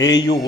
AU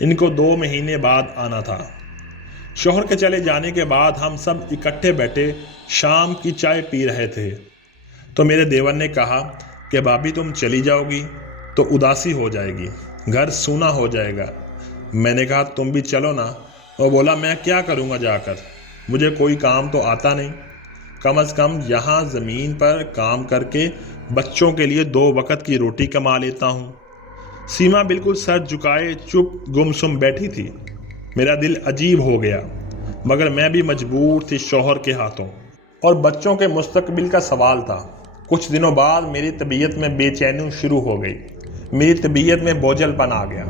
ان کو 2 مہینے بعد آنا تھا۔ شوہر کے چلے جانے کے بعد ہم سب اکٹھے بیٹھے شام کی چائے پی رہے تھے تو میرے دیور نے کہا کہ بھابھی تم چلی جاؤ گی تو اداسی ہو جائے گی، گھر سونا ہو جائے گا۔ میں نے کہا تم بھی چلو نا۔ وہ بولا میں کیا کروں گا جا کر، مجھے کوئی کام تو آتا نہیں، کم از کم یہاں زمین پر کام کر کے بچوں کے لیے 2 وقت کی روٹی کما لیتا ہوں۔ سیما بالکل سر جھکائے چپ گمسم بیٹھی تھی۔ میرا دل عجیب ہو گیا، مگر میں بھی مجبور تھی شوہر کے ہاتھوں، اور بچوں کے مستقبل کا سوال تھا۔ کچھ دنوں بعد میری طبیعت میں بے چینی شروع ہو گئی، میری طبیعت میں بوجھل پن آ گیا،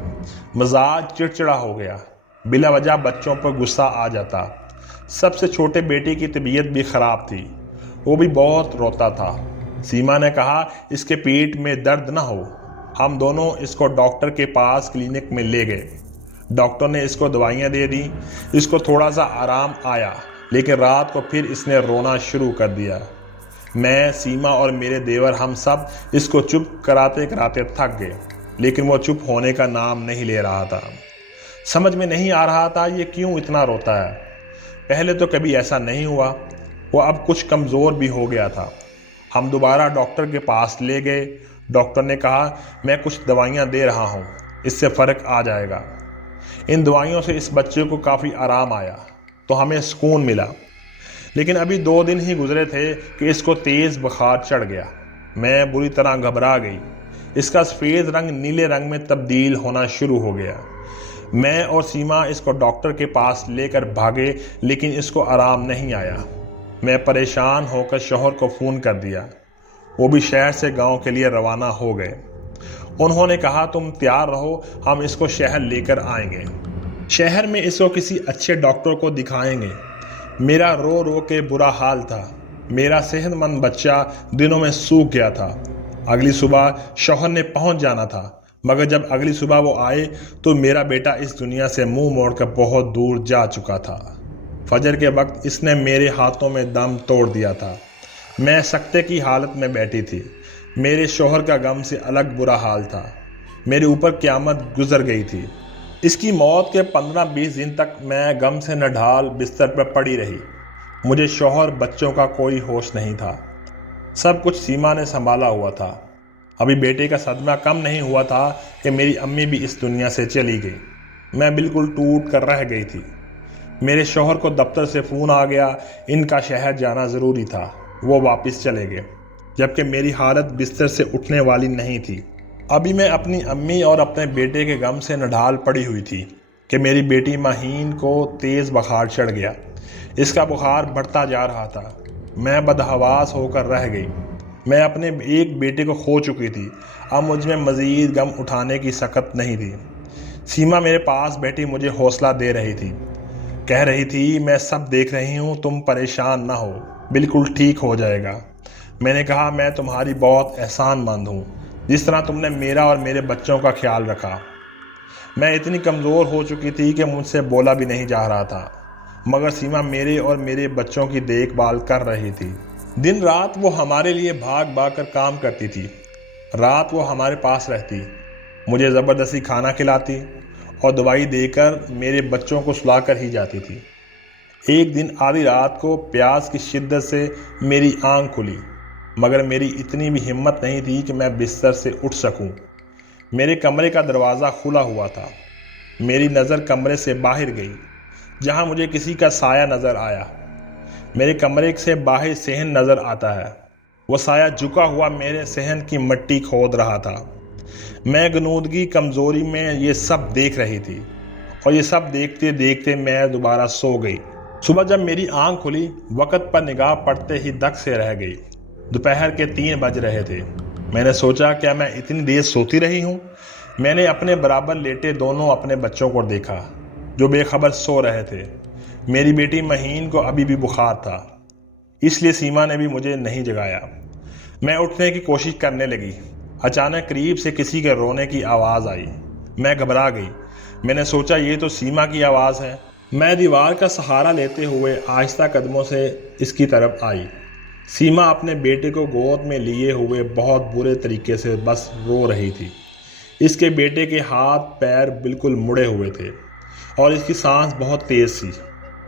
مزاج چڑچڑا ہو گیا، بلا وجہ بچوں پر غصہ آ جاتا۔ سب سے چھوٹے بیٹے کی طبیعت بھی خراب تھی، وہ بھی بہت روتا تھا۔ سیما نے کہا اس کے پیٹ میں درد نہ ہو، ہم دونوں اس کو ڈاکٹر کے پاس کلینک میں لے گئے۔ ڈاکٹر نے اس کو دوائیاں دے دی، اس کو تھوڑا سا آرام آیا، لیکن رات کو پھر اس نے رونا شروع کر دیا۔ میں، سیما اور میرے دیور ہم سب اس کو چپ کراتے کراتے تھک گئے، لیکن وہ چپ ہونے کا نام نہیں لے رہا تھا۔ سمجھ میں نہیں آ رہا تھا یہ کیوں اتنا روتا ہے، پہلے تو کبھی ایسا نہیں ہوا۔ وہ اب کچھ کمزور بھی ہو گیا تھا۔ ہم دوبارہ ڈاکٹر کے پاس لے گئے۔ ڈاکٹر نے کہا میں کچھ دوائیاں دے رہا ہوں، اس سے فرق آ جائے گا۔ ان دوائیوں سے اس بچے کو کافی آرام آیا تو ہمیں سکون ملا، لیکن ابھی 2 دن ہی گزرے تھے کہ اس کو تیز بخار چڑھ گیا۔ میں بری طرح گھبرا گئی، اس کا سفید رنگ نیلے رنگ میں تبدیل ہونا شروع ہو گیا۔ میں اور سیما اس کو ڈاکٹر کے پاس لے کر بھاگے، لیکن اس کو آرام نہیں آیا۔ میں پریشان ہو کر شوہر کو فون کر دیا، وہ بھی شہر سے گاؤں کے لیے روانہ ہو گئے۔ انہوں نے کہا تم تیار رہو، ہم اس کو شہر لے کر آئیں گے، شہر میں اس کو کسی اچھے ڈاکٹر کو دکھائیں گے۔ میرا رو رو کے برا حال تھا، میرا صحت مند بچہ دنوں میں سوکھ گیا تھا۔ اگلی صبح شوہر نے پہنچ جانا تھا، مگر جب اگلی صبح وہ آئے تو میرا بیٹا اس دنیا سے منہ موڑ کر بہت دور جا چکا تھا۔ فجر کے وقت اس نے میرے ہاتھوں میں دم توڑ دیا تھا۔ میں سکتے کی حالت میں بیٹھی تھی، میرے شوہر کا غم سے الگ برا حال تھا، میرے اوپر قیامت گزر گئی تھی۔ اس کی موت کے 15-20 دن تک میں غم سے نڈھال بستر پر پڑی رہی۔ مجھے شوہر بچوں کا کوئی ہوش نہیں تھا، سب کچھ سیما نے سنبھالا ہوا تھا۔ ابھی بیٹے کا صدمہ کم نہیں ہوا تھا کہ میری امی بھی اس دنیا سے چلی گئی۔ میں بالکل ٹوٹ کر رہ گئی تھی۔ میرے شوہر کو دفتر سے فون آ گیا، ان کا شہر جانا ضروری تھا، وہ واپس چلے گئے، جبکہ میری حالت بستر سے اٹھنے والی نہیں تھی۔ ابھی میں اپنی امی اور اپنے بیٹے کے غم سے نڈھال پڑی ہوئی تھی کہ میری بیٹی مہین کو تیز بخار چڑھ گیا۔ اس کا بخار بڑھتا جا رہا تھا، میں بدحواس ہو کر رہ گئی۔ میں اپنے ایک بیٹے کو کھو چکی تھی، اب مجھ میں مزید غم اٹھانے کی سخت نہیں تھی۔ سیما میرے پاس بیٹھی مجھے حوصلہ دے رہی تھی، کہہ رہی تھی میں سب دیکھ رہی ہوں، تم پریشان نہ ہو، بالکل ٹھیک ہو جائے گا۔ میں نے کہا میں تمہاری بہت احسان مند ہوں، جس طرح تم نے میرا اور میرے بچوں کا خیال رکھا۔ میں اتنی کمزور ہو چکی تھی کہ مجھ سے بولا بھی نہیں جا رہا تھا، مگر سیما میرے اور میرے بچوں کی دیکھ بھال کر رہی تھی۔ دن رات وہ ہمارے لیے بھاگ بھاگ کر کام کرتی تھی، رات وہ ہمارے پاس رہتی، مجھے زبردستی کھانا کھلاتی اور دوائی دے کر میرے بچوں کو سلا کر ہی جاتی تھی۔ ایک دن آدھی رات کو پیاس کی شدت سے میری آنکھ کھلی، مگر میری اتنی بھی ہمت نہیں تھی کہ میں بستر سے اٹھ سکوں۔ میرے کمرے کا دروازہ کھلا ہوا تھا، میری نظر کمرے سے باہر گئی، جہاں مجھے کسی کا سایہ نظر آیا۔ میرے کمرے سے باہر صحن نظر آتا ہے، وہ سایہ جھکا ہوا میرے صحن کی مٹی کھود رہا تھا۔ میں غنودگی کمزوری میں یہ سب دیکھ رہی تھی، اور یہ سب دیکھتے دیکھتے میں دوبارہ سو گئی۔ صبح جب میری آنکھ کھلی، وقت پر نگاہ پڑتے ہی دک سے رہ گئی۔ دوپہر کے 3 بج رہے تھے۔ میں نے سوچا کیا میں اتنی دیر سوتی رہی ہوں؟ میں نے اپنے برابر لیٹے دونوں اپنے بچوں کو دیکھا جو بے خبر سو رہے تھے۔ میری بیٹی مہین کو ابھی بھی بخار تھا، اس لیے سیما نے بھی مجھے نہیں جگایا۔ میں اٹھنے کی کوشش کرنے لگی، اچانک قریب سے کسی کے رونے کی آواز آئی۔ میں گھبرا گئی، میں نے سوچا یہ تو سیما کی آواز ہے۔ میں دیوار کا سہارا لیتے ہوئے آہستہ قدموں سے اس کی طرف آئی۔ سیما اپنے بیٹے کو گود میں لیے ہوئے بہت برے طریقے سے بس رو رہی تھی۔ اس کے بیٹے کے ہاتھ پیر بالکل مڑے ہوئے تھے اور اس کی سانس بہت تیز تھی۔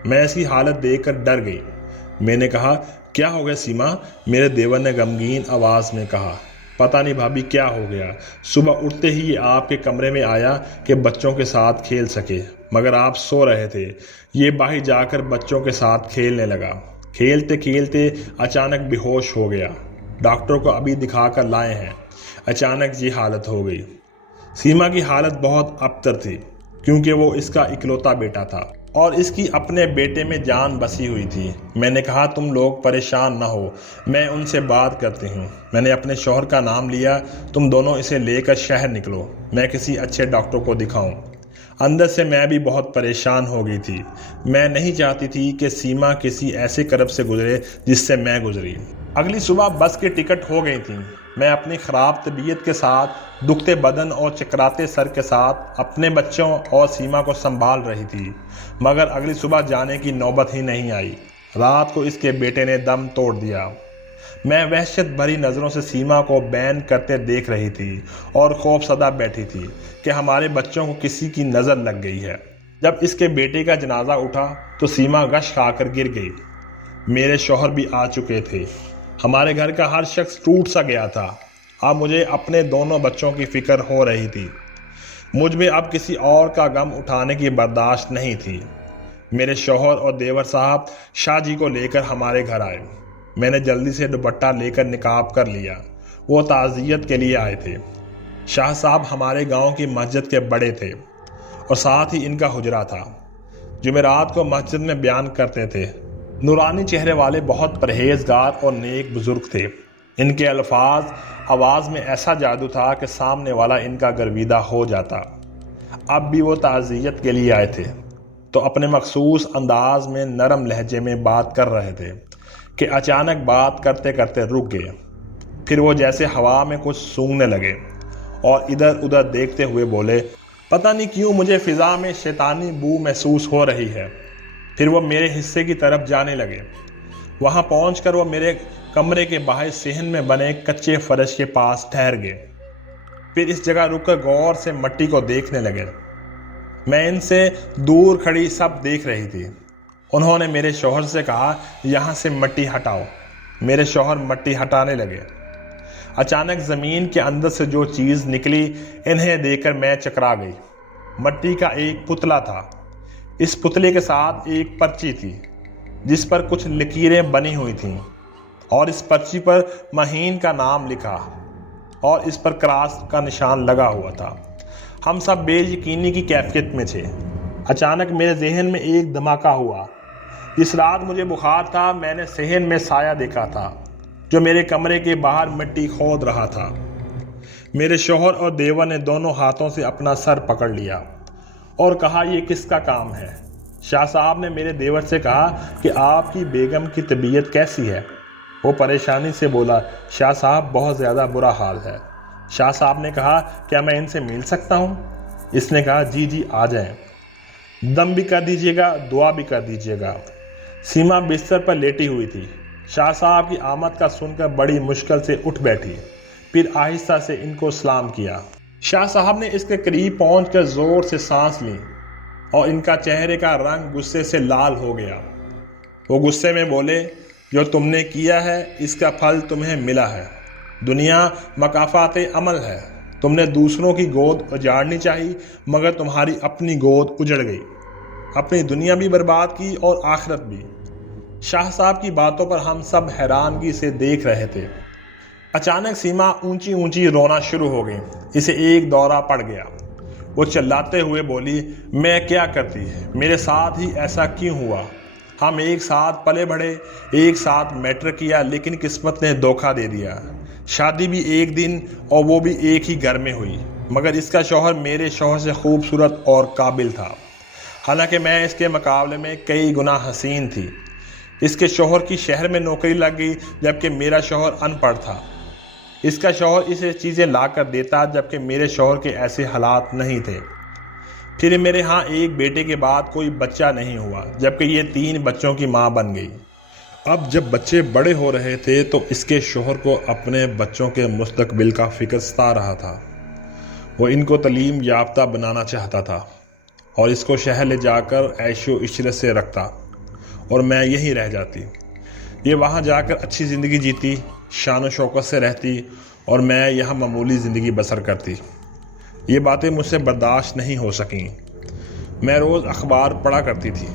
میں اس کی حالت دیکھ کر ڈر گئی۔ میں نے کہا، کیا ہو گیا سیما؟ میرے دیور نے غمگین آواز میں کہا، پتہ نہیں بھابھی کیا ہو گیا، صبح اٹھتے ہی یہ آپ کے کمرے میں آیا کہ بچوں کے ساتھ کھیل سکے، مگر آپ سو رہے تھے۔ یہ باہر جا کر بچوں کے ساتھ کھیلنے لگا۔ کھیلتے کھیلتے اچانک بے ہوش ہو گیا۔ ڈاکٹر کو ابھی دکھا کر لائے ہیں۔ اچانک یہ حالت ہو گئی۔ سیما کی حالت بہت ابتر تھی کیونکہ وہ اس کا اکلوتا بیٹا تھا اور اس کی اپنے بیٹے میں جان بسی ہوئی تھی۔ میں نے کہا، تم لوگ پریشان نہ ہو، میں ان سے بات کرتی ہوں۔ میں نے اپنے شوہر کا نام لیا، تم دونوں اسے لے کر شہر نکلو، میں کسی اچھے ڈاکٹر کو دکھاؤں۔ اندر سے میں بھی بہت پریشان ہو گئی تھی۔ میں نہیں چاہتی تھی کہ سیما کسی ایسے کرب سے گزرے جس سے میں گزری۔ اگلی صبح بس کی ٹکٹ ہو گئی تھی۔ میں اپنی خراب طبیعت کے ساتھ، دکھتے بدن اور چکراتے سر کے ساتھ اپنے بچوں اور سیما کو سنبھال رہی تھی، مگر اگلی صبح جانے کی نوبت ہی نہیں آئی۔ رات کو اس کے بیٹے نے دم توڑ دیا۔ میں وحشت بھری نظروں سے سیما کو بین کرتے دیکھ رہی تھی اور خوف زدہ بیٹھی تھی کہ ہمارے بچوں کو کسی کی نظر لگ گئی ہے۔ جب اس کے بیٹے کا جنازہ اٹھا تو سیما غش کھا کر گر گئی۔ میرے شوہر بھی آ چکے تھے۔ ہمارے گھر کا ہر شخص ٹوٹ سا گیا تھا۔ اب مجھے اپنے دونوں بچوں کی فکر ہو رہی تھی۔ مجھ میں اب کسی اور کا غم اٹھانے کی برداشت نہیں تھی۔ میرے شوہر اور دیور صاحب شاہ جی کو لے کر ہمارے گھر آئے۔ میں نے جلدی سے دوپٹہ لے کر نقاب کر لیا۔ وہ تعزیت کے لیے آئے تھے۔ شاہ صاحب ہمارے گاؤں کی مسجد کے بڑے تھے اور ساتھ ہی ان کا حجرہ تھا۔ جمعرات کو مسجد میں بیان کرتے تھے۔ نورانی چہرے والے بہت پرہیزگار اور نیک بزرگ تھے۔ ان کے الفاظ آواز میں ایسا جادو تھا کہ سامنے والا ان کا گرویدہ ہو جاتا۔ اب بھی وہ تعزیت کے لیے آئے تھے تو اپنے مخصوص انداز میں نرم لہجے میں بات کر رہے تھے کہ اچانک بات کرتے کرتے رک گئے۔ پھر وہ جیسے ہوا میں کچھ سونگھنے لگے اور ادھر ادھر دیکھتے ہوئے بولے، پتہ نہیں کیوں مجھے فضا میں شیطانی بو محسوس ہو رہی ہے۔ پھر وہ میرے حصے کی طرف جانے لگے۔ وہاں پہنچ کر وہ میرے کمرے کے باہر صحن میں بنے کچے فرش کے پاس ٹھہر گئے۔ پھر اس جگہ رک کر غور سے مٹی کو دیکھنے لگے۔ میں ان سے دور کھڑی سب دیکھ رہی تھی۔ انہوں نے میرے شوہر سے کہا، یہاں سے مٹی ہٹاؤ۔ میرے شوہر مٹی ہٹانے لگے۔ اچانک زمین کے اندر سے جو چیز نکلی انہیں دیکھ کر میں چکرا گئی۔ مٹی کا ایک پتلا تھا۔ اس پتلے کے ساتھ ایک پرچی تھی جس پر کچھ لکیریں بنی ہوئی تھیں اور اس پرچی پر مہین کا نام لکھا اور اس پر کراس کا نشان لگا ہوا تھا۔ ہم سب بے یقینی کی کیفیت میں تھے۔ اچانک میرے ذہن میں ایک دھماکہ ہوا۔ جس رات مجھے بخار تھا میں نے صحن میں سایہ دیکھا تھا جو میرے کمرے کے باہر مٹی کھود رہا تھا۔ میرے شوہر اور دیور نے دونوں ہاتھوں سے اپنا سر پکڑ لیا اور کہا، یہ کس کا کام ہے؟ شاہ صاحب نے میرے دیور سے کہا کہ آپ کی بیگم کی طبیعت کیسی ہے؟ وہ پریشانی سے بولا، شاہ صاحب بہت زیادہ برا حال ہے۔ شاہ صاحب نے کہا، کیا میں ان سے مل سکتا ہوں؟ اس نے کہا، جی آ جائیں، دم بھی کر دیجیے گا، دعا بھی کر دیجیے گا۔ سیما بستر پر لیٹی ہوئی تھی۔ شاہ صاحب کی آمد کا سن کر بڑی مشکل سے اٹھ بیٹھی، پھر آہستہ سے ان کو سلام کیا۔ شاہ صاحب نے اس کے قریب پہنچ کر زور سے سانس لی اور ان کا چہرے کا رنگ غصے سے لال ہو گیا۔ وہ غصے میں بولے، جو تم نے کیا ہے اس کا پھل تمہیں ملا ہے۔ دنیا مکافات عمل ہے۔ تم نے دوسروں کی گود اجاڑنی چاہی مگر تمہاری اپنی گود اجڑ گئی، اپنی دنیا بھی برباد کی اور آخرت بھی۔ شاہ صاحب کی باتوں پر ہم سب حیرانگی سے دیکھ رہے تھے۔ اچانک سیما اونچی اونچی رونا شروع ہو گئی۔ اسے ایک دورہ پڑ گیا۔ وہ چلاتے ہوئے بولی، میں کیا کرتی، میرے ساتھ ہی ایسا کیوں ہوا؟ ہم ایک ساتھ پلے بڑھے، ایک ساتھ میٹرک کیا، لیکن قسمت نے دھوکہ دے دیا۔ شادی بھی ایک دن اور وہ بھی ایک ہی گھر میں ہوئی، مگر اس کا شوہر میرے شوہر سے خوبصورت اور قابل تھا، حالانکہ میں اس کے مقابلے میں کئی گنا حسین تھی۔ اس کے شوہر کی شہر میں نوکری لگ گئی جبکہ میرا شوہر ان پڑھ تھا۔ اس کا شوہر اسے چیزیں لا کر دیتا جبکہ میرے شوہر کے ایسے حالات نہیں تھے۔ پھر میرے ہاں ایک بیٹے کے بعد کوئی بچہ نہیں ہوا جبکہ یہ 3 بچوں کی ماں بن گئی۔ اب جب بچے بڑے ہو رہے تھے تو اس کے شوہر کو اپنے بچوں کے مستقبل کا فکر ستا رہا تھا۔ وہ ان کو تعلیم یافتہ بنانا چاہتا تھا اور اس کو شہر لے جا کر عیش و عشرت سے رکھتا اور میں یہیں رہ جاتی۔ یہ وہاں جا کر اچھی زندگی جیتی، شان و شوکت سے رہتی اور میں یہاں معمولی زندگی بسر کرتی۔ یہ باتیں مجھ سے برداشت نہیں ہو سکیں۔ میں روز اخبار پڑھا کرتی تھی۔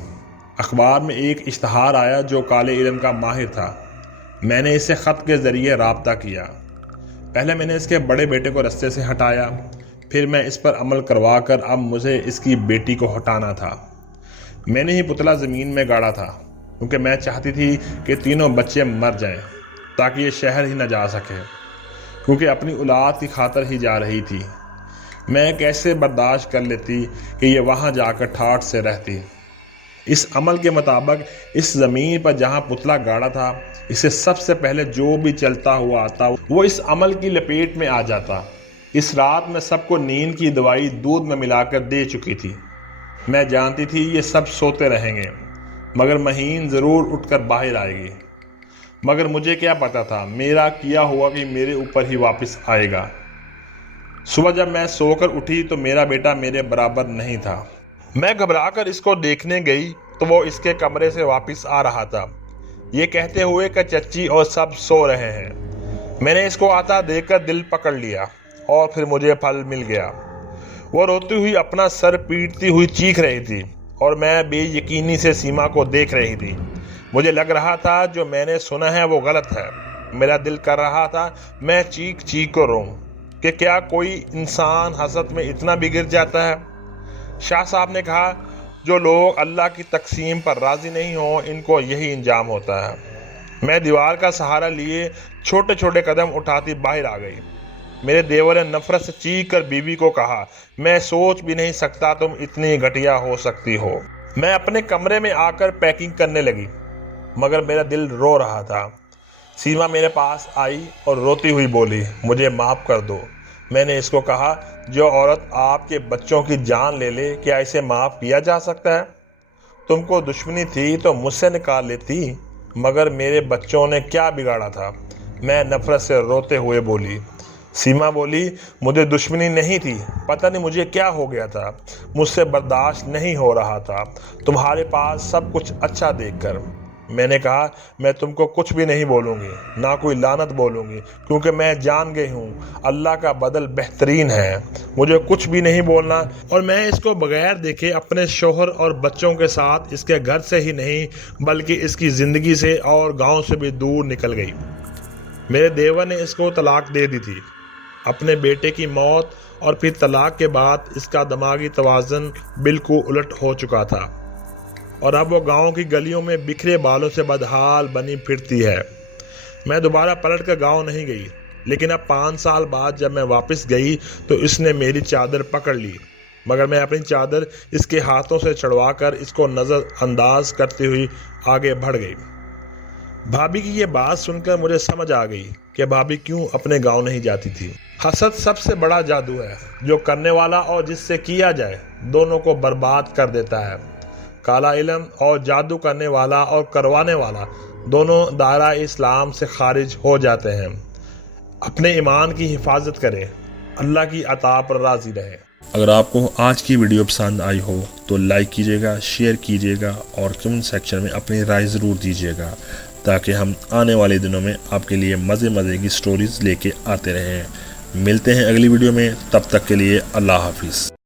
اخبار میں ایک اشتہار آیا جو کالے علم کا ماہر تھا۔ میں نے اسے خط کے ذریعے رابطہ کیا۔ پہلے میں نے اس کے بڑے بیٹے کو رستے سے ہٹایا، پھر میں اس پر عمل کروا کر اب مجھے اس کی بیٹی کو ہٹانا تھا۔ میں نے ہی پتلا زمین میں گاڑا تھا کیونکہ میں چاہتی تھی کہ تینوں بچے مر جائیں تاکہ یہ شہر ہی نہ جا سکے، کیونکہ اپنی اولاد کی خاطر ہی جا رہی تھی۔ میں کیسے برداشت کر لیتی کہ یہ وہاں جا کر ٹھاٹھ سے رہتی۔ اس عمل کے مطابق اس زمین پر جہاں پتلا گاڑا تھا، اسے سب سے پہلے جو بھی چلتا ہوا آتا وہ اس عمل کی لپیٹ میں آ جاتا۔ اس رات میں سب کو نیند کی دوائی دودھ میں ملا کر دے چکی تھی۔ میں جانتی تھی یہ سب سوتے رہیں گے مگر مہین ضرور اٹھ کر باہر آئے گی۔ مگر مجھے کیا پتا تھا میرا کیا ہوا کہ میرے اوپر ہی واپس آئے گا۔ صبح جب میں سو کر اٹھی تو میرا بیٹا میرے برابر نہیں تھا۔ میں گھبرا کر اس کو دیکھنے گئی تو وہ اس کے کمرے سے واپس آ رہا تھا، یہ کہتے ہوئے کہ چچی اور سب سو رہے ہیں۔ میں نے اس کو آتا دیکھ کر دل پکڑ لیا اور پھر مجھے پھل مل گیا۔ وہ روتی ہوئی اپنا سر پیٹتی ہوئی چیخ رہی تھی اور میں بے یقینی سے سیما کو دیکھ رہی تھی۔ مجھے لگ رہا تھا جو میں نے سنا ہے وہ غلط ہے۔ میرا دل کر رہا تھا میں چیخ چیخ کر روں کہ کیا کوئی انسان حسد میں اتنا بگڑ جاتا ہے۔ شاہ صاحب نے کہا جو لوگ اللہ کی تقسیم پر راضی نہیں ہوں ان کو یہی انجام ہوتا ہے۔ میں دیوار کا سہارا لیے چھوٹے چھوٹے قدم اٹھاتی باہر آ گئی۔ میرے دیور نے نفرت سے چیخ کر بیوی کو کہا میں سوچ بھی نہیں سکتا تم اتنی گھٹیا ہو سکتی ہو۔ میں اپنے کمرے میں آ کر پیکنگ کرنے لگی مگر میرا دل رو رہا تھا۔ سیما میرے پاس آئی اور روتی ہوئی بولی مجھے معاف کر دو۔ میں نے اس کو کہا جو عورت آپ کے بچوں کی جان لے لے کیا اسے معاف کیا جا سکتا ہے؟ تم کو دشمنی تھی تو مجھ سے نکال لیتی، مگر میرے بچوں نے کیا بگاڑا تھا؟ میں نفرت سے روتے ہوئے بولی۔ سیما بولی مجھے دشمنی نہیں تھی، پتہ نہیں مجھے کیا ہو گیا تھا، مجھ سے برداشت نہیں ہو رہا تھا تمہارے پاس سب کچھ اچھا دیکھ کر۔ میں نے کہا میں تم کو کچھ بھی نہیں بولوں گی، نہ کوئی لعنت بولوں گی، کیونکہ میں جان گئی ہوں اللہ کا بدل بہترین ہے۔ مجھے کچھ بھی نہیں بولنا اور میں اس کو بغیر دیکھے اپنے شوہر اور بچوں کے ساتھ اس کے گھر سے ہی نہیں بلکہ اس کی زندگی سے اور گاؤں سے بھی دور نکل گئی۔ میرے دیور نے اس کو طلاق دے دی تھی۔ اپنے بیٹے کی موت اور پھر طلاق کے بعد اس کا دماغی توازن بالکل الٹ ہو چکا تھا اور اب وہ گاؤں کی گلیوں میں بکھرے بالوں سے بدحال بنی پھرتی ہے۔ میں دوبارہ پلٹ کر گاؤں نہیں گئی، لیکن اب 5 سال بعد جب میں واپس گئی تو اس نے میری چادر پکڑ لی، مگر میں اپنی چادر اس کے ہاتھوں سے چھڑوا کر اس کو نظر انداز کرتی ہوئی آگے بڑھ گئی۔ بھابھی کی یہ بات سن کر مجھے سمجھ آ گئی کہ بھابھی کیوں اپنے گاؤں نہیں جاتی تھی۔ حسد سب سے بڑا جادو ہے جو کرنے والا اور جس سے کیا جائے دونوں کو برباد کر دیتا ہے۔ کالا علم اور جادو کرنے والا اور کروانے والا دونوں دائرہ اسلام سے خارج ہو جاتے ہیں۔ اپنے ایمان کی حفاظت کریں، اللہ کی عطا پر راضی رہیں۔ اگر آپ کو آج کی ویڈیو پسند آئی ہو تو لائک کیجیے گا، شیئر کیجیے گا اور کمنٹ سیکشن میں اپنی رائے ضرور دیجیے گا تاکہ ہم آنے والے دنوں میں آپ کے لیے مزے کی سٹوریز لے کے آتے رہیں۔ ملتے ہیں اگلی ویڈیو میں، تب تک کے لیے اللہ حافظ۔